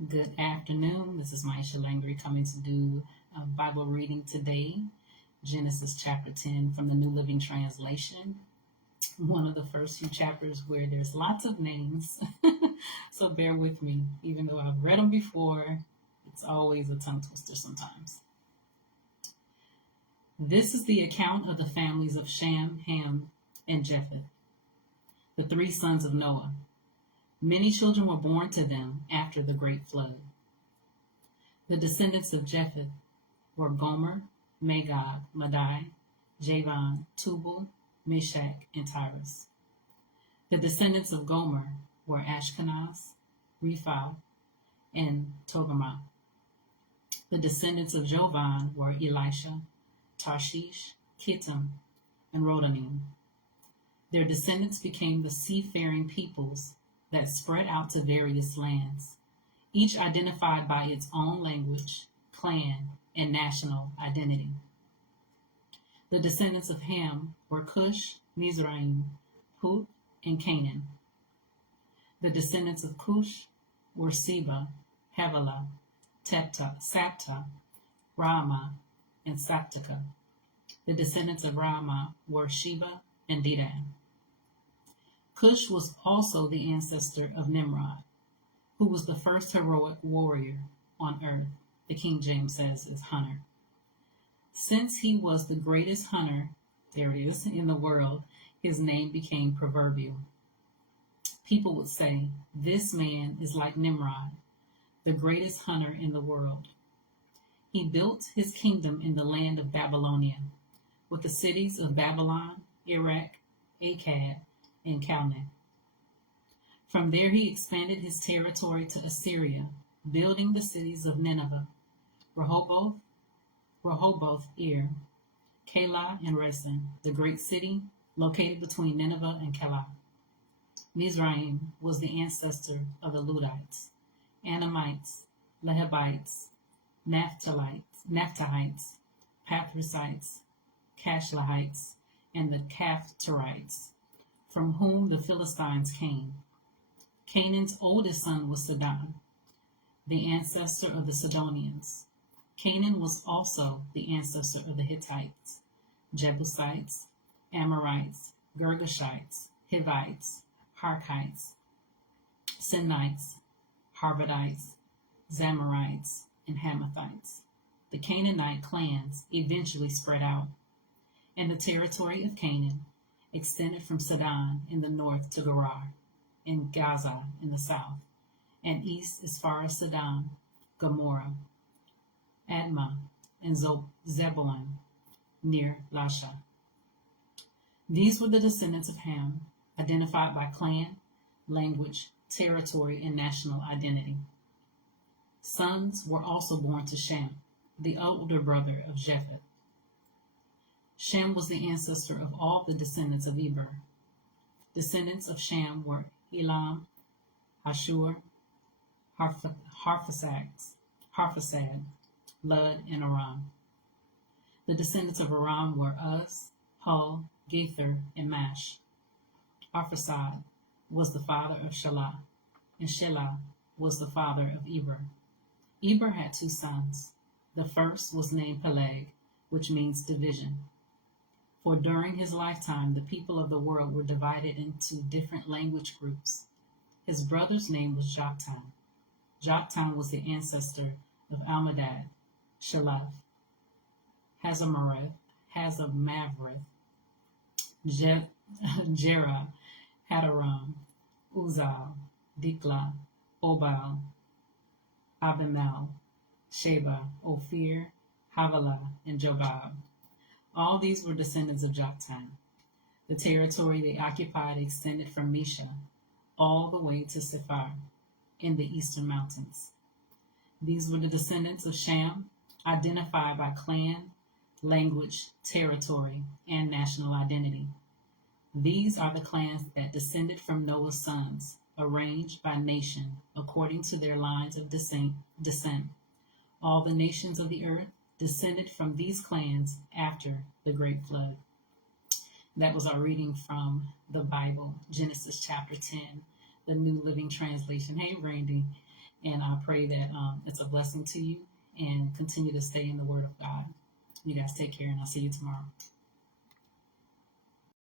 Good afternoon. This is Myesha coming to do a Bible reading today. Genesis chapter 10 from the New Living Translation. One of the first few chapters where there's lots of names. So bear with me. Even though I've read them before, it's always a tongue twister sometimes. This is the account of the families of Shem, Ham, and Japheth, the three sons of Noah. Many children were born to them after the great flood. The descendants of Japheth were Gomer, Magog, Madai, Javan, Tubal, Meshach, and Tyrus. The descendants of Gomer were Ashkenaz, Rephau, and Togarmah. The descendants of Jovan were Elisha, Tarshish, Kittim, and Rodanim. Their descendants became the seafaring peoples that spread out to various lands, each identified by its own language, clan, and national identity. The descendants of Ham were Cush, Mizraim, Put, and Canaan. The descendants of Cush were Seba, Havilah, Sapta, Ramah, and Saptica. The descendants of Ramah were Sheba and Dedan. Cush was also the ancestor of Nimrod, who was the first heroic warrior on earth. The King James says is hunter. Since he was the greatest hunter, there it is, in the world, his name became proverbial. People would say, "This man is like Nimrod, the greatest hunter in the world." He built his kingdom in the land of Babylonia, with the cities of Babylon, Erech, Akkad, and Calneh. From there he expanded his territory to Assyria, building the cities of Nineveh, Rehoboth, Ir, Calah, and Resen, the great city located between Nineveh and Calah. Mizraim was the ancestor of the Ludites, Anamites, Lehabites, Naphtuhites, Pathrusites, Cashlahites, and the Caphtorites, from whom the Philistines came. Canaan's oldest son was Sidon, the ancestor of the Sidonians. Canaan was also the ancestor of the Hittites, Jebusites, Amorites, Girgashites, Hivites, Harkites, Sinites, Harvadites, Zamorites, and Hamathites. The Canaanite clans eventually spread out, and the territory of Canaan extended from Sidon in the north to Gerar, and Gaza in the south, and east as far as Sidon, Gomorrah, Admah, and Zebulun near Lasha. These were the descendants of Ham, identified by clan, language, territory, and national identity. Sons were also born to Shem, the older brother of Japheth. Shem was the ancestor of all the descendants of Eber. Descendants of Shem were Elam, Ashur, Harphasad, Lud, and Aram. The descendants of Aram were Uz, Hul, Gether, and Mash. Arphaxad was the father of Shelah, and Shelah was the father of Eber. Eber had two sons. The first was named Peleg, which means division. For during his lifetime, the people of the world were divided into different language groups. His brother's name was Joktan. Joktan was the ancestor of Almadad, Shalaf, Hazamavreth, Jerah, Hadaram, Uzal, Dikla, Obal, Abimal, Sheba, Ophir, Havilah, and Jobab. All these were descendants of Joktan. The territory they occupied extended from Myesha all the way to Sephar in the eastern mountains. These were the descendants of Shem, identified by clan, language, territory, and national identity. These are the clans that descended from Noah's sons, arranged by nation according to their lines of descent. All the nations of the earth descended from these clans after the great flood. That was our reading from the Bible, Genesis chapter 10, the New Living Translation. Hey, Randy. And I pray that it's a blessing to you and continue to stay in the Word of God. You guys take care, and I'll see you tomorrow.